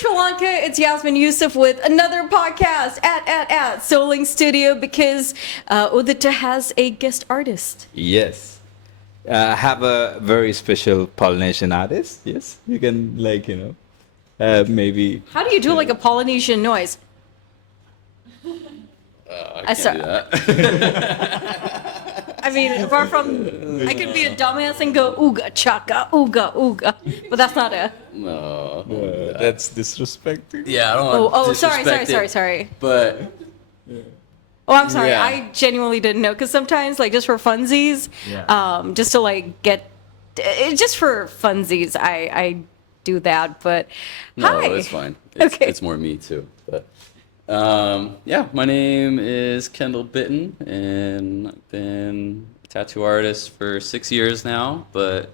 Sri Lanka. It's Yasmin Yusuf with another podcast at Soling Studio because Udita has a guest artist. Yes. I have a very special Polynesian artist. Yes. You can, maybe. How do you do like a Polynesian noise? I can't do that. I mean, apart from, I could be a dumbass and go ooga chaka, ooga ooga, but that's not a. No. That's disrespecting. Yeah, I don't want to Sorry. But Oh, I'm sorry. Yeah. I genuinely didn't know because sometimes, like, just for funsies, just to like get, just for funsies, I do that. But no, hi. it's fine. It's more me too. But yeah, my name is Kendal Bitton, and I've been a tattoo artist for 6 years now. But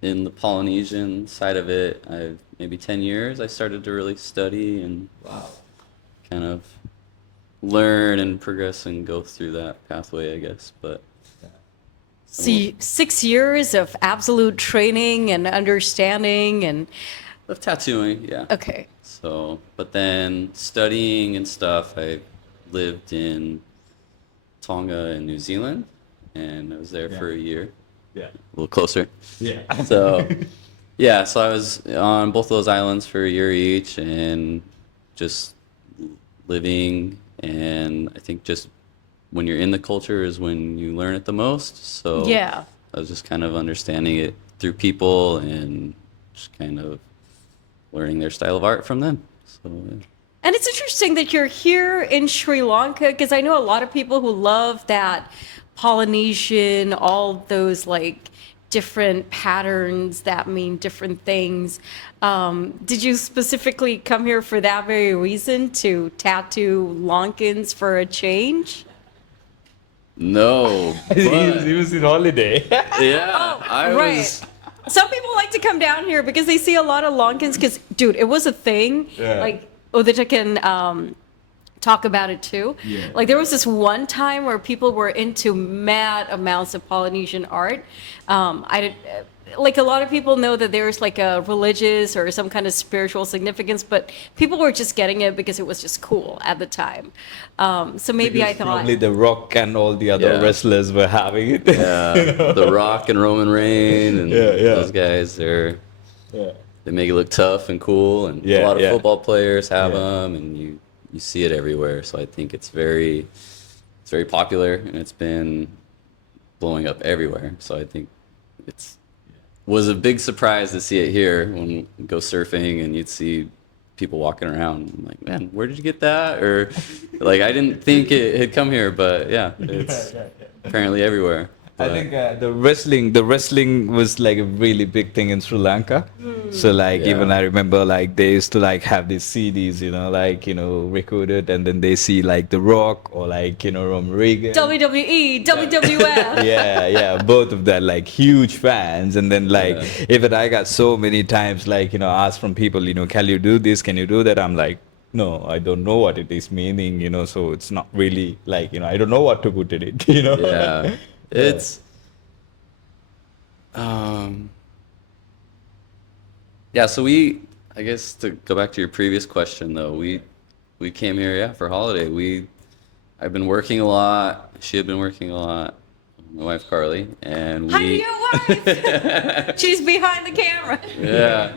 in the Polynesian side of it, I've maybe 10 years. I started to really study and kind of learn and progress and go through that pathway, I guess. But See, 6 years of absolute training and understanding and of tattooing, yeah. okay. So, but then studying and stuff, I lived in Tonga and New Zealand, and I was there for a year. Yeah. A little closer. Yeah. So, yeah, so I was on both those islands for a year each and just living, and I think just when you're in the culture is when you learn it the most. So Yeah. I was just kind of understanding it through people and just kind of learning their style of art from them. So, yeah. And it's interesting that you're here in Sri Lanka because I know a lot of people who love that Polynesian, all those like different patterns that mean different things. Did you specifically come here for that very reason to tattoo Lankans for a change? No, but he was in holiday. yeah, I right. was. Some people like to come down here because they see a lot of Lankans. Because, dude, it was a thing. Yeah. Like, Udita can talk about it too. Yeah. Like, there was this one time where people were into mad amounts of Polynesian art. Like, a lot of people know that there's like a religious or some kind of spiritual significance, but people were just getting it because it was just cool at the time. So maybe I thought. Probably The Rock and all the other Yeah. wrestlers were having it. Yeah, The Rock and Roman Reigns and Yeah. those guys, Yeah. they make it look tough and cool, and a Yeah, lot of yeah. football players have Yeah. them, and you see it everywhere. So I think it's very popular, and it's been blowing up everywhere. So I think it's was a big surprise to see it here when we go surfing and you'd see people walking around. I'm like, man, where did you get that? Or like, I didn't think it had come here, but yeah, it's apparently everywhere. I But- think the wrestling was like a really big thing in Sri Lanka. So like Yeah. even I remember like they used to like have these CDs, recorded, and then they see like The Rock or like Roman Reagan. WWE, WWF. Yeah, both of that like huge fans, and then like even I got so many times like asked from people, can you do this? Can you do that? I'm like, no, I don't know what it is meaning, so it's not really like I don't know what to put in it, Yeah, it's yeah. So I guess to go back to your previous question though, we came here for holiday. I've been working a lot. She had been working a lot. My wife Carly, and Hi to your wife. She's behind the camera. yeah.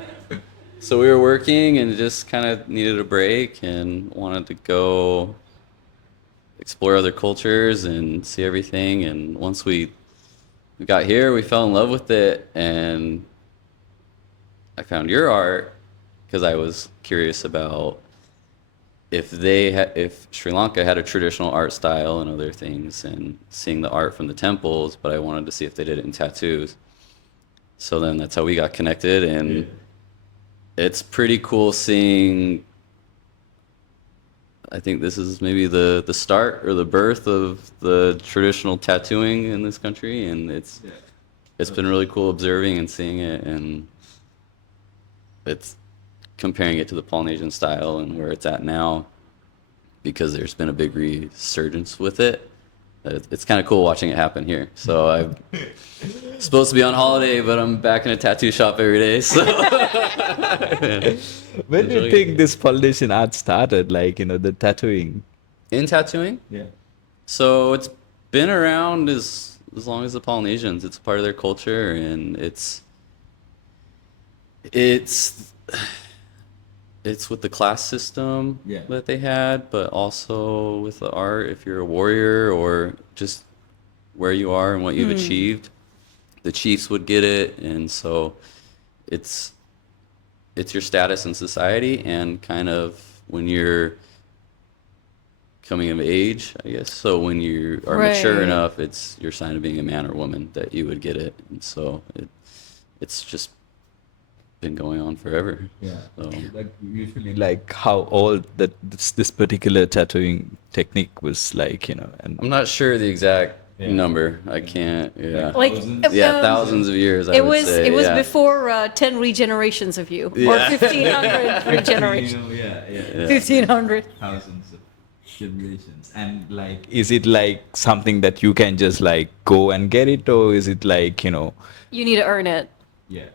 So we were working and just kind of needed a break and wanted to go explore other cultures and see everything. And once we got here, we fell in love with it. And I found your art because I was curious about if Sri Lanka had a traditional art style and other things, and seeing the art from the temples. But I wanted to see if they did it in tattoos. So then that's how we got connected, and it's pretty cool seeing. I think this is maybe the start or the birth of the traditional tattooing in this country, and it's been really cool observing and seeing it, and it's comparing it to the Polynesian style and where it's at now, because there's been a big resurgence with it, It's kind of cool watching it happen here. So I'm supposed to be on holiday, but I'm back in a tattoo shop every day. So When do you Enjoying think it. this Polynesian art started? Like, the tattooing. in tattooing, Yeah. so it's been around as long as the Polynesians. It's part of their culture, and it's it's with the class system Yeah. that they had, but also with the art. If you're a warrior or just where you are and what you've achieved, the chiefs would get it, and so it's it's your status in society and kind of when you're coming of age, I guess. So when you are mature Right. enough, it's your sign of being a man or woman that you would get it, and so it's just been going on forever. Yeah. So. Like usually, like how old that this particular tattooing technique was, like, and I'm not sure the exact Yeah. number. I can't. Yeah. Like, Yeah, thousands of years. I it would was say. it was yeah. before 10 regenerations of you, or Yeah. 1,500 regenerations. Yeah. 1,500. Thousands of generations. And like, is it like something that you can just like go and get it, or is it like, You need to earn it. Yeah.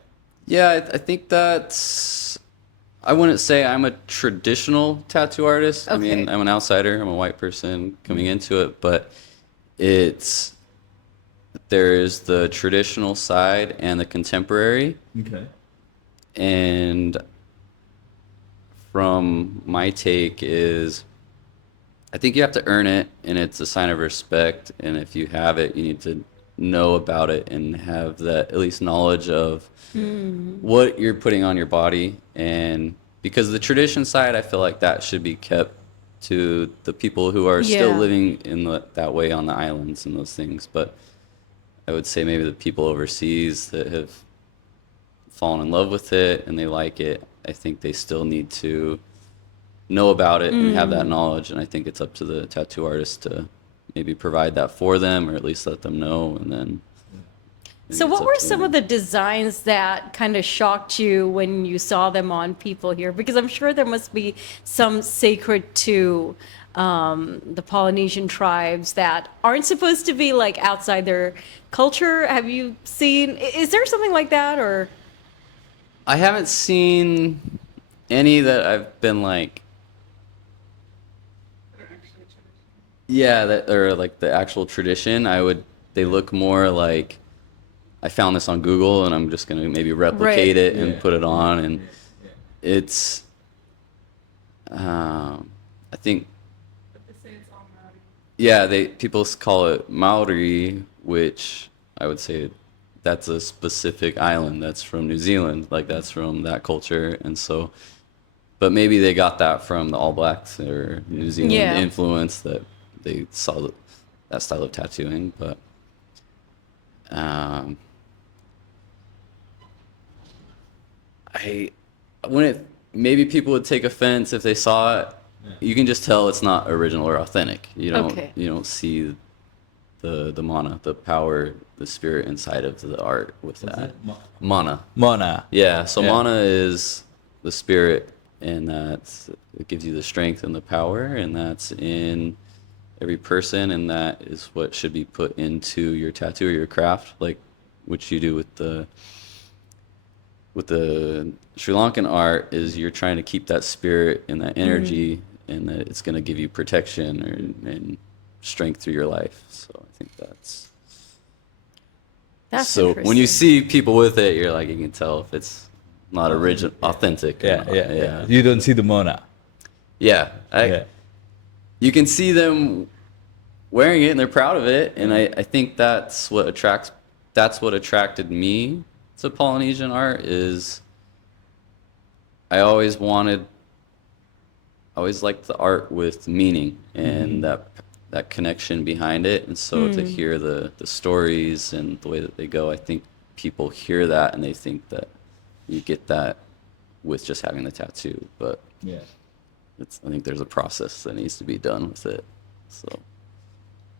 Yeah, I think that's. I wouldn't say I'm a traditional tattoo artist. I mean, Okay. I'm an outsider. I'm a white person coming into it, but it's there is the traditional side and the contemporary. Okay. And from my take is I think you have to earn it, and it's a sign of respect, and if you have it, you need to know about it and have that at least knowledge of what you're putting on your body. And because the tradition side, I feel like that should be kept to the people who are still Yeah. living in that way on the islands and those things. But I would say maybe the people overseas that have fallen in love with it and they like it, I think they still need to know about it and have that knowledge. And I think it's up to the tattoo artist to maybe provide that for them, or at least let them know. And then So, what were some of the designs that kind of shocked you when you saw them on people here? Because I'm sure there must be some sacred to the Polynesian tribes that aren't supposed to be like outside their culture. Have you seen? Is there something like that, or? I haven't seen any that I've been like, yeah, that are like the actual tradition. They look more like I found this on Google and I'm just gonna maybe replicate Right. it and Yeah. put it on. And it's, I think, yeah, people call it Maori, which I would say that's a specific island that's from New Zealand, like that's from that culture. And so, but maybe they got that from the All Blacks or New Zealand Yeah. influence that they saw that style of tattooing. But I when it maybe people would take offense if they saw it. You can just tell it's not original or authentic. Okay. You don't see the mana, the power, the spirit inside of the art with that. Mana. Mona. Yeah, so Yeah. mana is the spirit, and it gives you the strength and the power, and that's in every person, and that is what should be put into your tattoo or your craft, like which you do with the Sri Lankan art. Is you're trying to keep that spirit and that energy, and that it's going to give you protection and strength through your life. So I think that's so when you interesting. see people with it, you're like, you can tell if it's not original, authentic. or Yeah, not. yeah. You don't see the Mona. Yeah, Yeah. you can see them wearing it and they're proud of it, and I think that's what attracted me to Polynesian art. Is I always liked the art with meaning and that connection behind it. And so to hear the stories and the way that they go, I think people hear that and they think that you get that with just having the tattoo. But Yeah. I think there's a process that needs to be done with it. So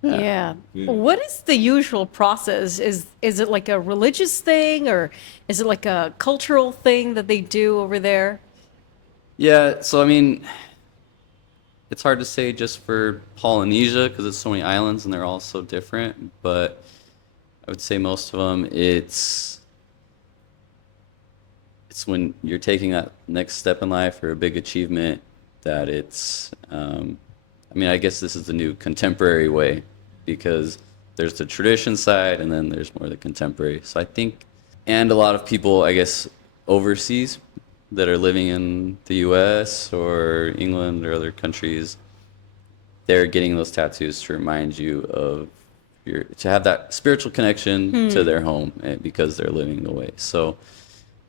Yeah. What is the usual process? Is it like a religious thing, or is it like a cultural thing that they do over there? yeah, so I mean, it's hard to say just for Polynesia because it's so many islands and they're all so different. But I would say most of them, it's when you're taking that next step in life or a big achievement that it's. I mean, I guess this is the new contemporary way because there's the tradition side and then there's more the contemporary. So I think, and a lot of people, I guess, overseas that are living in the US or England or other countries, they're getting those tattoos to remind you of to have that spiritual connection to their home because they're living the way. So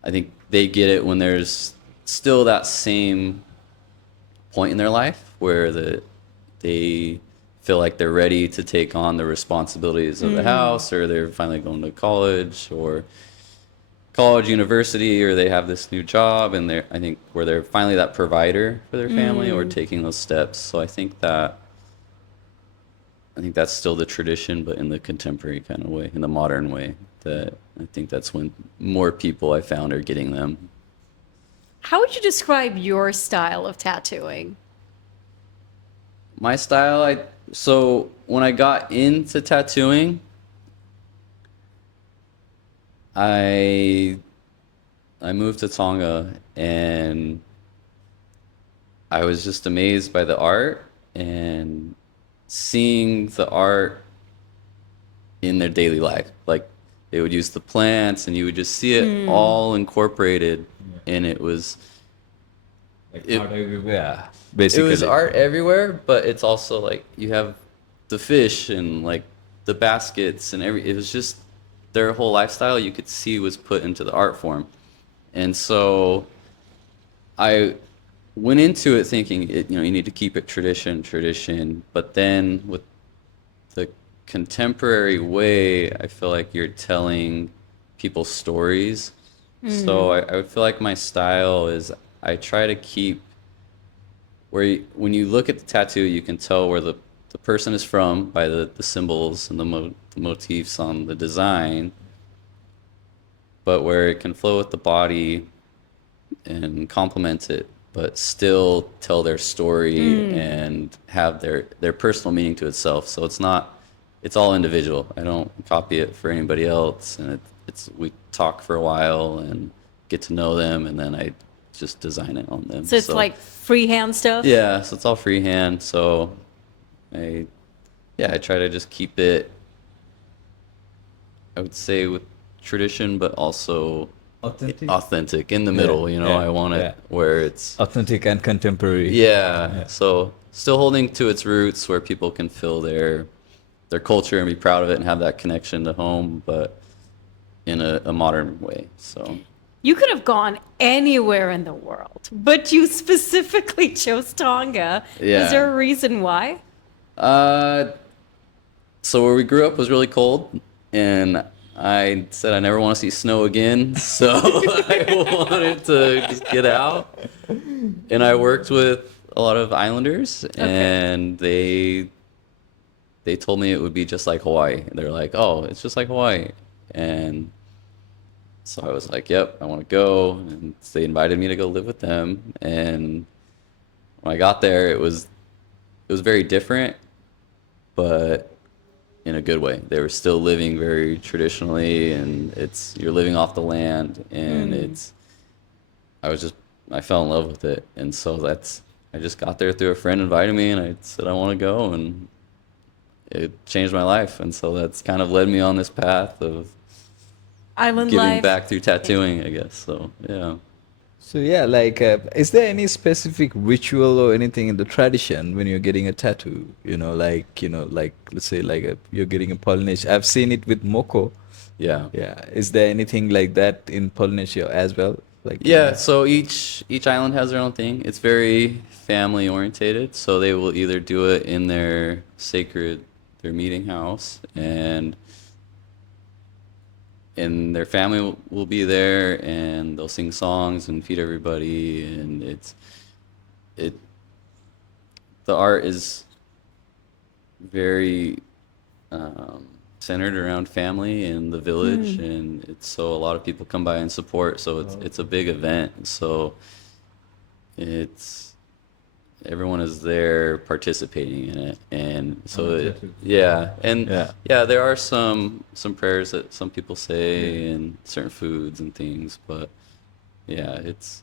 I think they get it when there's still that same point in their life where they feel like they're ready to take on the responsibilities of the house, or they're finally going to college or university, or they have this new job and I think where they're finally that provider for their family or taking those steps. So I think that's still the tradition, but in the contemporary kind of way, in the modern way. That I think that's when more people I found are getting them. How would you describe your style of tattooing? My style, so when I got into tattooing, I moved to Tonga and I was just amazed by the art and seeing the art in their daily life. Like they would use the plants and you would just see it all incorporated, and it was Like It- art everywhere, it basically. was art everywhere, but it's also like you have the fish and like the baskets and it was just their whole lifestyle you could see was put into the art form. And so I went into it thinking you need to keep it tradition, but then with the contemporary way, I feel like you're telling people stories. So I would feel like my style is I try to keep when you look at the tattoo, you can tell where the person is from by the symbols and the motifs on the design, but where it can flow with the body and complement it, but still tell their story and have their personal meaning to itself. So it's all individual. I don't copy it for anybody else, and we talk for a while and get to know them, and then I just design it on them. So it's like freehand stuff? Yeah, so it's all freehand. So I try to just keep it, I would say, with tradition, but also authentic in the middle. I want it where it's authentic and contemporary. yeah. So still holding to its roots, where people can feel their culture and be proud of it and have that connection to home, but in a modern way. So You could have gone anywhere in the world, but you specifically chose Tonga. Yeah. Is there a reason why? So where we grew up was really cold, and I said I never want to see snow again, so I wanted to just get out. And I worked with a lot of islanders, and they told me it would be just like Hawaii. They're like, "Oh, it's just like Hawaii," and so I was like, "Yep, I want to go." And so they invited me to go live with them, and when I got there, it was very different, but in a good way. They were still living very traditionally, and you're living off the land, and I fell in love with it. And so I just got there through a friend invited me, and I said I want to go, and it changed my life. And so that's kind of led me on this path of Island giving life. back through tattooing, I guess. So, yeah. So yeah, like, is there any specific ritual or anything in the tradition when you're getting a tattoo? Like let's say like you're getting a Polynesia. I've seen it with Moko. Yeah. Yeah. Is there anything like that in Polynesia as well? Like Yeah, so each island has their own thing. It's very family orientated, so they will either do it in their meeting house, and their family will be there, and they'll sing songs and feed everybody, and the art is very centered around family and the village, and so a lot of people come by and support. So it's a big event. So it's everyone is there participating in it, and so Oh, it, tattoo. yeah, and Yeah. yeah, there are some prayers that some people say and certain foods and things, but yeah, it's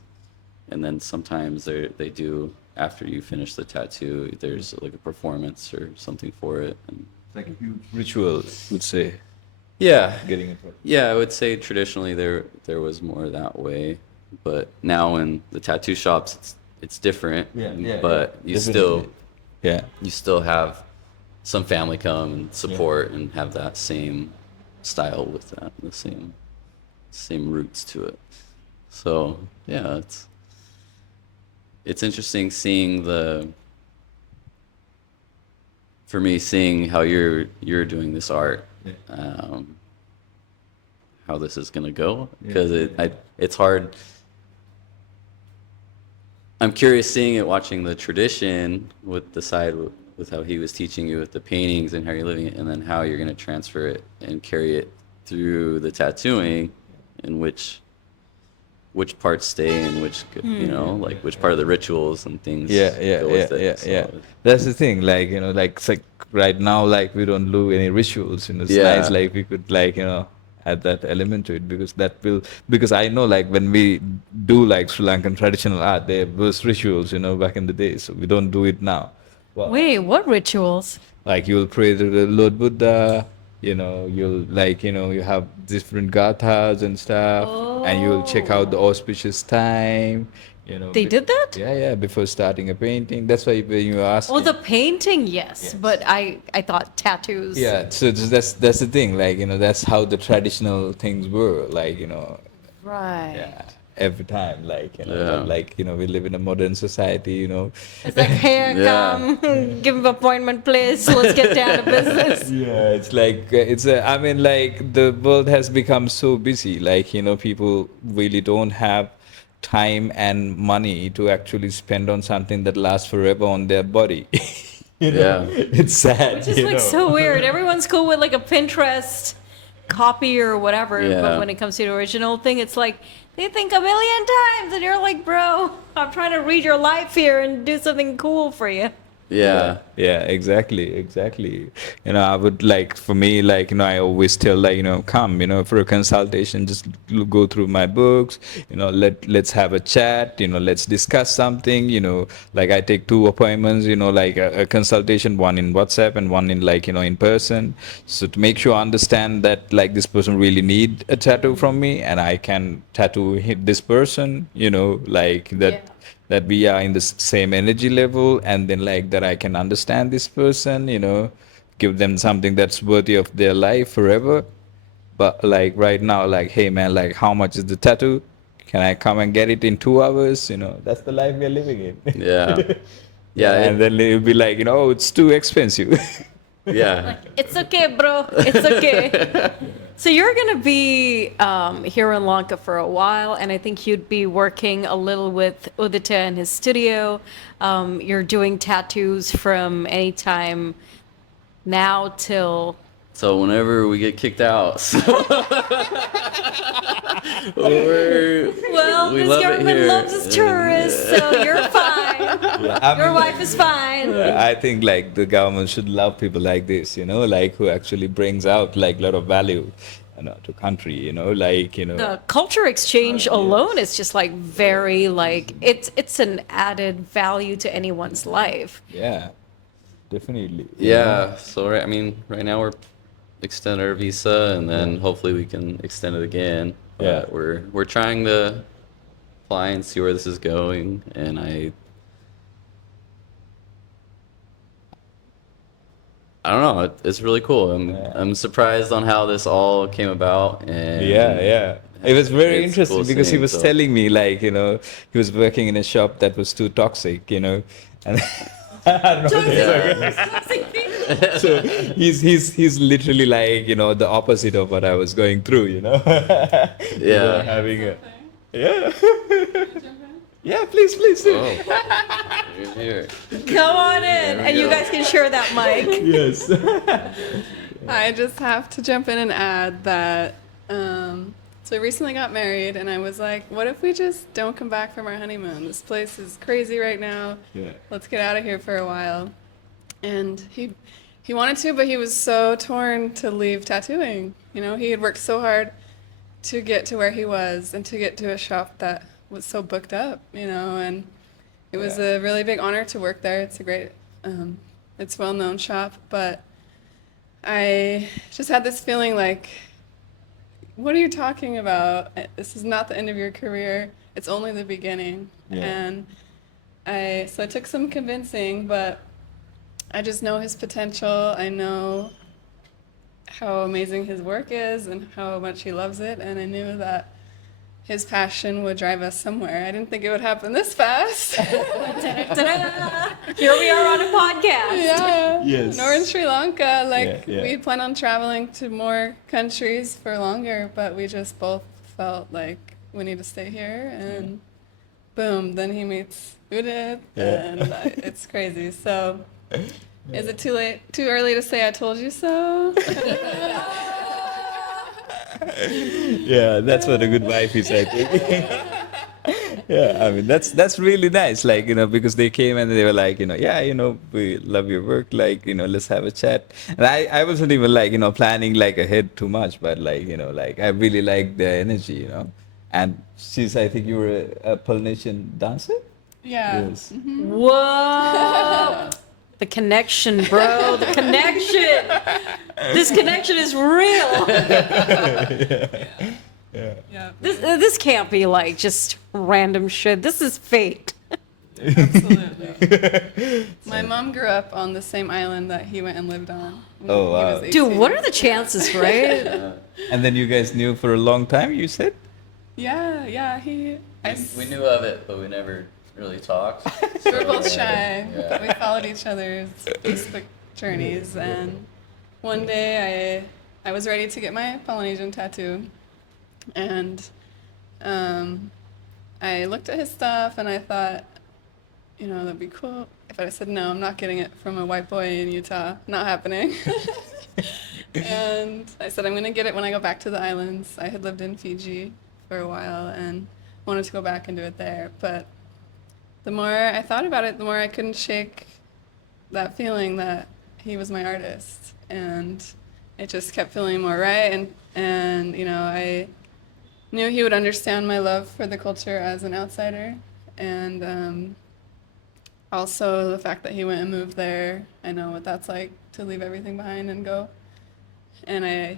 and then sometimes they do after you finish the tattoo, there's like a performance or something for it, and It's like a huge ritual, would say, yeah, getting it. yeah, I would say traditionally there was more that way, but now in the tattoo shops it's different. But you still Yeah. you still have some family come and support and have that same style with that, the same roots to it. So yeah, it's interesting seeing for me seeing how you're doing this art. How this is gonna go because it's hard. I'm curious seeing it, watching the tradition with the side with how he was teaching you with the paintings and how you're living it, and then how you're gonna transfer it and carry it through the tattooing, and which parts stay and which like which part of the rituals and things go with it. So, That's the thing, like, like it's like right now, like we don't do any rituals, it's Yeah. nice, like we could like, add that element to it, because I know like when we do like Sri Lankan traditional art, there was rituals, back in the day, so we don't do it now. Well, Wait, what rituals? like you'll pray to the Lord Buddha, you'll like, you have different gathas and stuff, and you'll check out the auspicious time, They did that? yeah, before starting a painting. That's why when you ask. Oh, the painting, yes, but I thought tattoos. Yeah, so that's the thing, like, that's how the traditional things were, like, Right. yeah, every time, like, Yeah. but, like, we live in a modern society, It's like, here, Yeah. come, give him appointment, please. Let's get down to business. Yeah, it's like I mean, like the world has become so busy, like, people really don't have time and money to actually spend on something that lasts forever on their body. Yeah. It's sad. Which is like so weird. Everyone's cool with like a Pinterest copy or whatever, Yeah. but when it comes to the original thing, it's like they think a million times, and you're like, bro, I'm trying to read your life here and do something cool for you. Yeah. Yeah, exactly. I would like, for me, like, I always tell, like, come, for a consultation, just go through my books, let's have a chat, let's discuss something, like I take 2 appointments, like a consultation, one in WhatsApp and one in like, in person. So to make sure I understand that like this person really need a tattoo from me and I can tattoo this person, like that. Yeah. That we are in the same energy level, and then like that I can understand this person, give them something that's worthy of their life forever. But like right now, like, hey man, like how much is the tattoo? Can I come and get it in 2 hours? That's the life we're living in. Yeah. Yeah. And then it'll be like, oh, it's too expensive. Yeah. It's okay, bro. It's okay. So you're going to be here in Lanka for a while, and I think you'd be working a little with Udita in his studio. You're doing tattoos from any time now till... So whenever we get kicked out, Well, we this love it government here. loves its tourists, so you're fine. Your wife is fine. I think like the government should love people like this, like who actually brings out like a lot of value, to country, like, The culture exchange alone is just like very like it's an added value to anyone's life. yeah, definitely. Yeah. So I mean, right now we're extending our visa, and then hopefully we can extend it again. But Yeah. we're trying to apply and see where this is going, and I don't know. It's really cool. I'm surprised on how this all came about, and Yeah. It was very It's interesting cool because he seeing, was so- telling me like, he was working in a shop that was too toxic, and I don't know. Yeah. So he's literally like, the opposite of what I was going through, Yeah. having a yeah. Yeah, please do. Oh, you're here. Come on in, we and you go. guys can share that mic. Yes. I just have to jump in and add that So we recently got married, and I was like, what if we just don't come back from our honeymoon? This place is crazy right now. Yeah. Let's get out of here for a while. And he wanted to, but he was so torn to leave tattooing. You know, he had worked so hard to get to where he was and to get to a shop that was so booked up, you know, and it was a really big honor to work there. It's a great, it's a well-known shop, but I just had this feeling like, what are you talking about? This is not the end of your career. It's only the beginning. Yeah. And so I took some convincing, but I just know his potential. I know how amazing his work is and how much he loves it. And I knew that his passion would drive us somewhere. I didn't think it would happen this fast. Ta-da! Here we are on a podcast. Yeah. Yes. Nor in Sri Lanka. Like, Yeah, yeah. we plan on traveling to more countries for longer, but we just both felt like we need to stay here. And boom, then he meets Udit, and it's crazy. So, is it too early to say I told you so? Yeah, that's what a good wife is, I think. Yeah, I mean that's really nice, like, you know, because they came and they were like, you know, yeah, you know, we love your work, like, you know, let's have a chat. And I wasn't even like, you know, planning like ahead too much, but like, you know, like I really like the energy, you know. And I think you were a Polynesian dancer. Yeah. Yes. Whoa! The connection, bro. The connection. This connection is real. Yeah. This can't be like just random shit. This is fate. Absolutely. My mom grew up on the same island that he went and lived on. when Oh, he wow. was Dude, 18. what are the chances, right? And then you guys knew for a long time, you said? Yeah, yeah. We knew of it, but we never really talked. We were both shy, Yeah. but we followed each other's Facebook journeys. And one day I was ready to get my Polynesian tattoo. And I looked at his stuff and I thought, you know, that'd be cool if I said, no, I'm not getting it from a white boy in Utah. Not happening. And I said, I'm going to get it when I go back to the islands. I had lived in Fiji for a while and wanted to go back and do it there. But the more I thought about it, the more I couldn't shake that feeling that he was my artist. And it just kept feeling more right. And you know, I knew he would understand my love for the culture as an outsider. And also the fact that he went and moved there. I know what that's like to leave everything behind and go. And I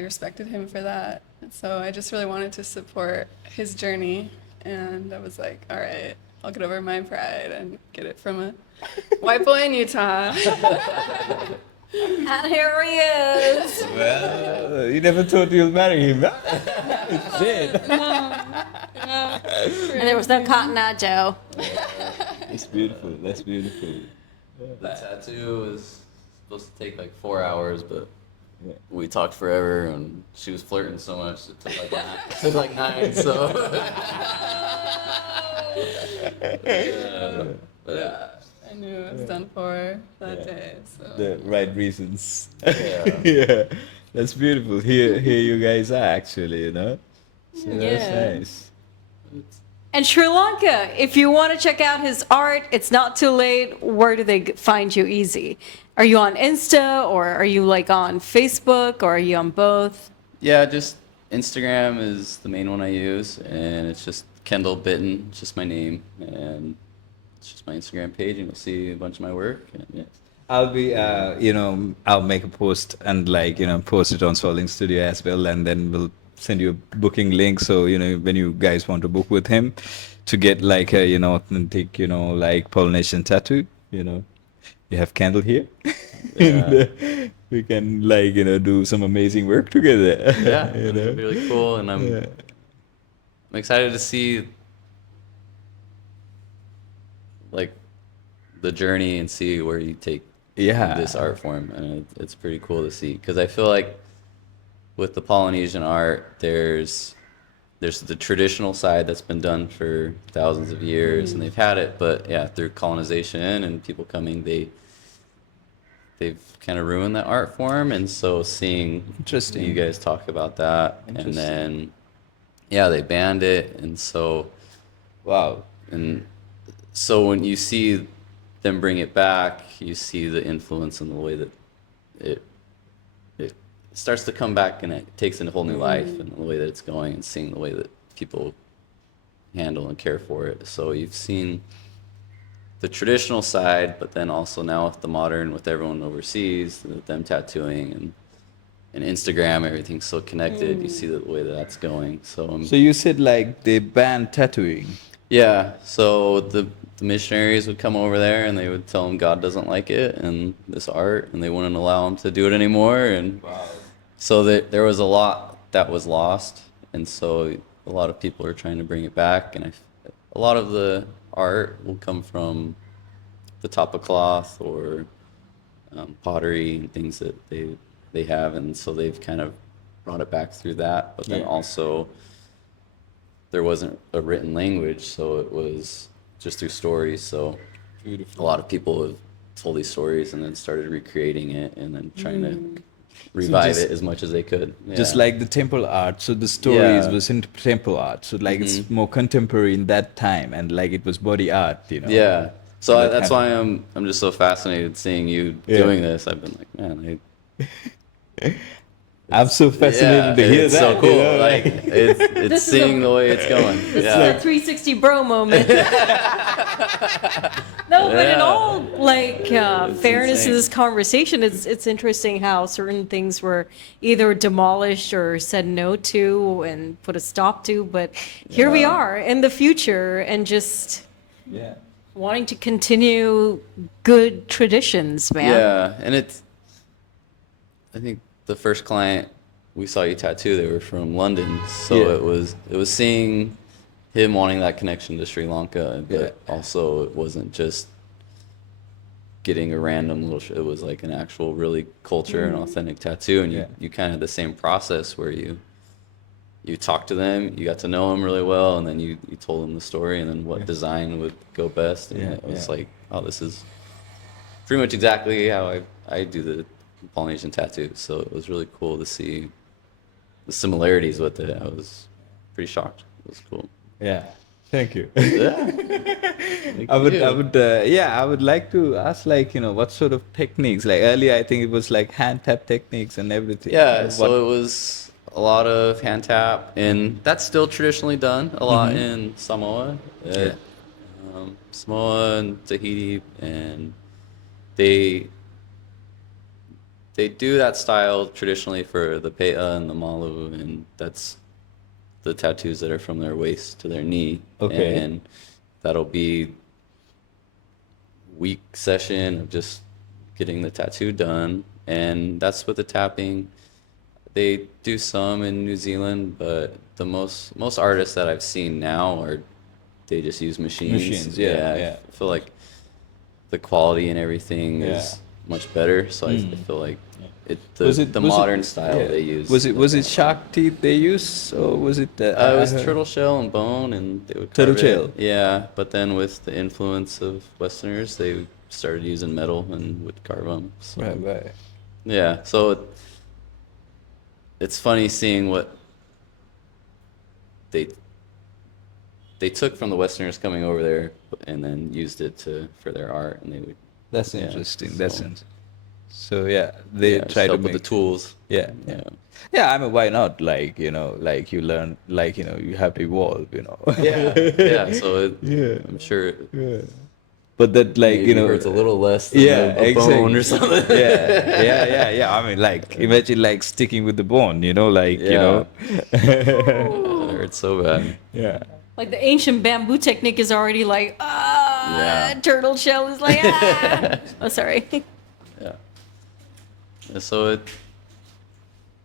respected him for that. So I just really wanted to support his journey. And I was like, all right, I'll get over my pride and get it from a white boy in Utah. And here he is. Well, you never thought you'll marry him, huh? Shit. And there was no Cotton Eye Joe. It's beautiful. That's beautiful. The tattoo was supposed to take like 4 hours, but Yeah. we talked forever, and she was flirting so much it took like 9. So. But I knew it was done for that day. So. The right reasons. Yeah. Yeah. That's beautiful. Here you guys are actually, you know. So Yeah. that's nice. And Sri Lanka, if you want to check out his art, it's not too late. Where do they find you easy? Are you on Insta or are you like on Facebook or are you on both? Yeah, just Instagram is the main one I use, and it's just Kendal Bitton, it's just my name, and it's just my Instagram page, and you'll see a bunch of my work. And yeah. I'll be, you know, I'll make a post and like, you know, post it on Swelling Studio as well, and then we'll send you a booking link. So, you know, when you guys want to book with him to get like a, you know, authentic, you know, like Polynesian tattoo, you know, you have Kendal here. And, we can like, you know, do some amazing work together. Yeah, you know? it'd be really cool, and I'm excited to see like the journey and see where you take Yeah. this art form, and it's pretty cool to see, because I feel like with the Polynesian art, there's the traditional side that's been done for thousands of years, and they've had it, but yeah, through colonization and people coming, they they've kind of ruined that art form, and so seeing Interesting. you guys talk about that, and Interesting. then yeah, they banned it, and so Wow. and so when you see them bring it back, you see the influence in the way that it it starts to come back, and it takes in a whole new life, and the way that it's going, and seeing the way that people handle and care for it. So you've seen the traditional side, but then also now with the modern, with everyone overseas, with them tattooing and Instagram, everything's so connected. You see the way that that's going. So So you said like they banned tattooing. yeah, so the missionaries would come over there and they would tell them God doesn't like it and this art, and they wouldn't allow them to do it anymore. And so there was a lot that was lost, and so a lot of people are trying to bring it back. And a lot of the art will come from the tapa cloth or pottery and things that they have, and so they've kind of brought it back through that. But then Yeah. also there wasn't a written language, so it was just through stories. So a lot of people have told these stories and then started recreating it and then trying to revive just- it as much as they could. Just Yeah. like the temple art. So the stories Yeah. was in temple art. So like it's more contemporary in that time, and like it was body art, you know. Yeah. So That that's kind why I'm just so fascinated seeing you Yeah. doing this. I've been like, man, I'm so fascinated to hear it's that. so cool. you know, Like it's This is seeing a- the way it's going. This Yeah. is a 360 bro moment. No, but in Yeah. all like fairness to insane. this conversation, it's interesting how certain things were either demolished or said no to and put a stop to. But here we Yeah. are in the future, and just Yeah. wanting to continue good traditions, man. Yeah, and I think the first client we saw you tattoo, they were from London, so Yeah. it was seeing him wanting that connection to Sri Lanka, but Yeah. also it wasn't just getting a random little. It was like an actual, really culture and authentic tattoo, and Yeah. you kind of had the same process where you talked to them, you got to know them really well, and then you told them the story and then what design would go best, and Yeah, it was yeah. like, oh, this is pretty much exactly how I do the Polynesian tattoo. So it was really cool to see the similarities with it. I was pretty shocked. It was cool. Yeah. Thank you. Yeah. I would like to ask, like, you know, what sort of techniques? Like earlier, I think it was like hand tap techniques and everything. Yeah, What- so it was a lot of hand tap, and that's still traditionally done a lot in Samoa. Yeah. Samoa and Tahiti, and they do that style traditionally for the Pe'a and the Malu, and that's the tattoos that are from their waist to their knee. Okay. And that'll be week session of just getting the tattoo done, and that's with the tapping. They do some in New Zealand, but the most artists that I've seen now are they just use machines. Machines, yeah. I feel like the quality and everything Yeah. is much better. So I feel like Was it- the was it- modern style yeah. they use. Was it shark teeth they use, or was it? It I was heard- turtle shell and bone, and they would Turtle carve it. shell. Yeah, but then with the influence of Westerners, they started using metal and would carve them. So, Right. yeah, so it's funny seeing what they took from the Westerners coming over there and then used it for their art, and they would That's Yeah, interesting. so- That's interesting. So yeah, they yeah, just try to help make with the tools. Yeah, yeah. Yeah, I mean, why not? Like, you know, like you learn, like, you know, you have to evolve, you know. Yeah. So Yeah. I'm sure Yeah. But that, like, maybe you know, hurts a little less than yeah, a bone or exactly. something. Yeah. I mean, like, imagine like sticking with the bone, you know, like, you Yeah. know. It hurts so bad. Yeah. Like the ancient bamboo technique is already like, Yeah. turtle shell is like, ah. Oh, sorry. Yeah. So it.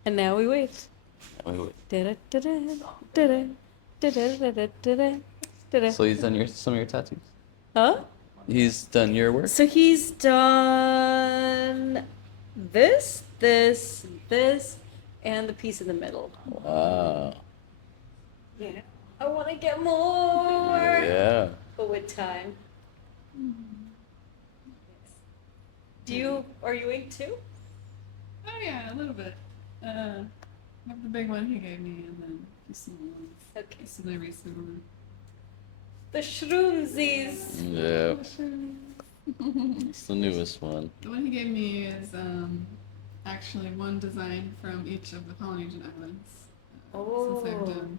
And now we wait. Wait. Da-da-da-da, da-da, da-da-da-da-da, da-da. So he's done some of your tattoos. Huh? He's done your work. So he's done this, and the piece in the middle. Wow. Yeah. I want to get more. Yeah. But with time. Are you ink too? Oh yeah, a little bit. I have the big one he gave me, and then a few small ones. Okay. This is the recent one. The shroomsies. Yeah, it's the newest one. The one he gave me is actually one design from each of the Polynesian islands. Since I've done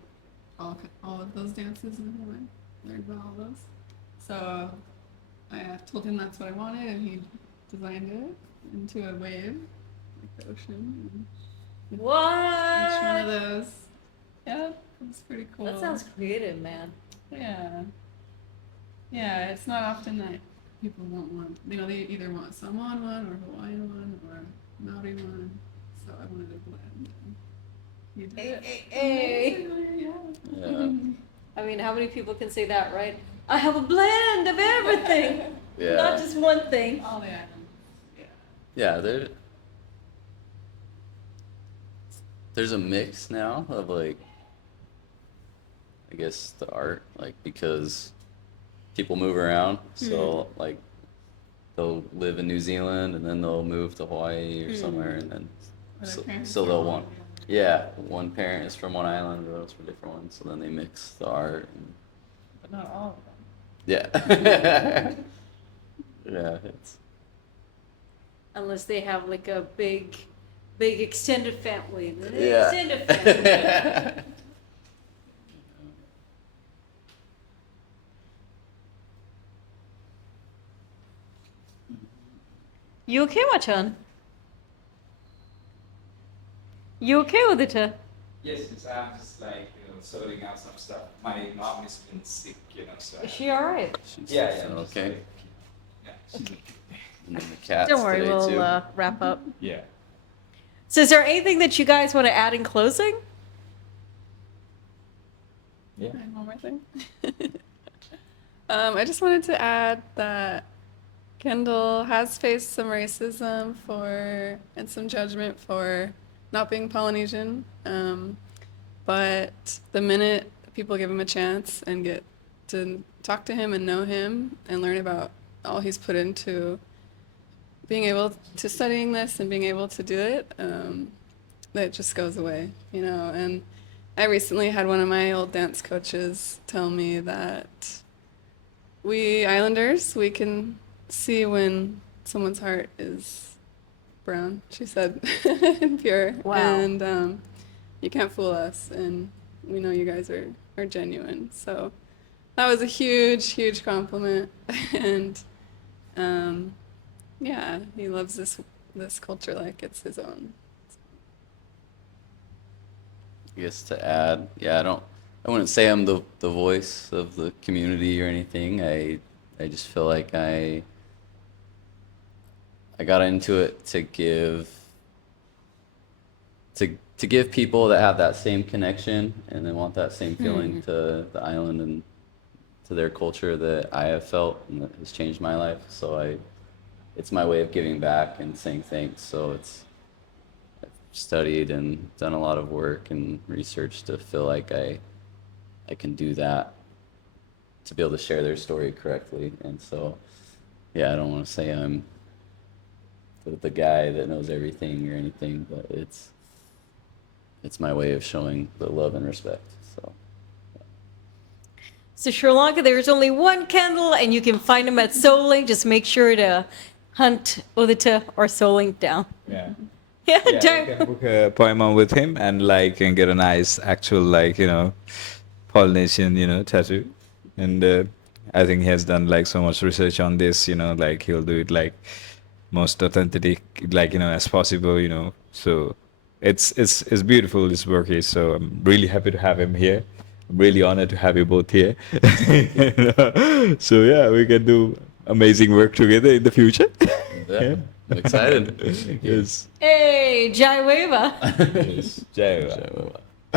all of those dances in Hawaii, learned about all those. So I told him that's what I wanted, and he designed it into a wave, like the ocean. And What? each one of those. Yeah, it's pretty cool. That sounds creative, man. Yeah. Yeah, it's not often that people want one. You know, they either want Samoan one or Hawaiian one or Maori one. So I wanted a blend. And he did it. Hey. Amazingly, Yeah. yeah. I mean, how many people can say that, right? I have a blend of everything, Yeah. not just one thing. All the items. Yeah. Yeah, there's a mix now of like, I guess the art, like because people move around, so like they'll live in New Zealand and then they'll move to Hawaii or somewhere, and then Or their so, parents so are they'll all want, yeah, one parent is from one island, the others from different ones, so then they mix the art. And, But not all of them. yeah. Yeah, it's Unless they have like a big extended family. yeah. Extended family. You okay, Machan? You okay with it? Yes, I'm just like, sorting out some stuff. My mom has been sick, so. Is she all right? she's Yeah, just okay. Yeah, she's And then the cats Don't worry, today we'll too. wrap up. yeah. So, is there anything that you guys want to add in closing? Yeah. And one more thing. I just wanted to add that Kendal has faced some racism and some judgment for not being Polynesian. But the minute people give him a chance and get to talk to him and know him and learn about all he's put into being able to studying this and being able to do it, that just goes away, And I recently had one of my old dance coaches tell me that we Islanders, we can see when someone's heart is brown, she said, and pure. Wow. And you can't fool us, and we know you guys are genuine. So that was a huge, huge compliment. And yeah, he loves this culture like it's his own. I guess to add, yeah, I wouldn't say I'm the voice of the community or anything. I just feel like I got into it to give people that have that same connection and then want that same feeling to the island and to their culture that I have felt and that has changed my life. So it's my way of giving back and saying thanks. So I've studied and done a lot of work and research to feel like I can do that, to be able to share their story correctly. And so, yeah, I don't want to say I'm the guy that knows everything or anything, but it's my way of showing the love and respect. So Sri Lanka, there's only one Kendal, and you can find him at Soling. Just make sure to hunt Udita or Soling down. Yeah. Yeah, Yeah, don't- you can book an appointment with him and and get a nice actual Polynesian, tattoo. And I think he has done so much research on this, he'll do it most authentic, as possible, So it's beautiful, this work is. So I'm really happy to have him here. I'm really honored to have you both here. So yeah, we can do amazing work together in the future. Yeah, I'm excited. Yes. Hey, Jai Weva. Yes. Jai.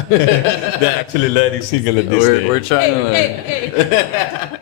They're actually learning single at this We're stage. trying to learn. Hey.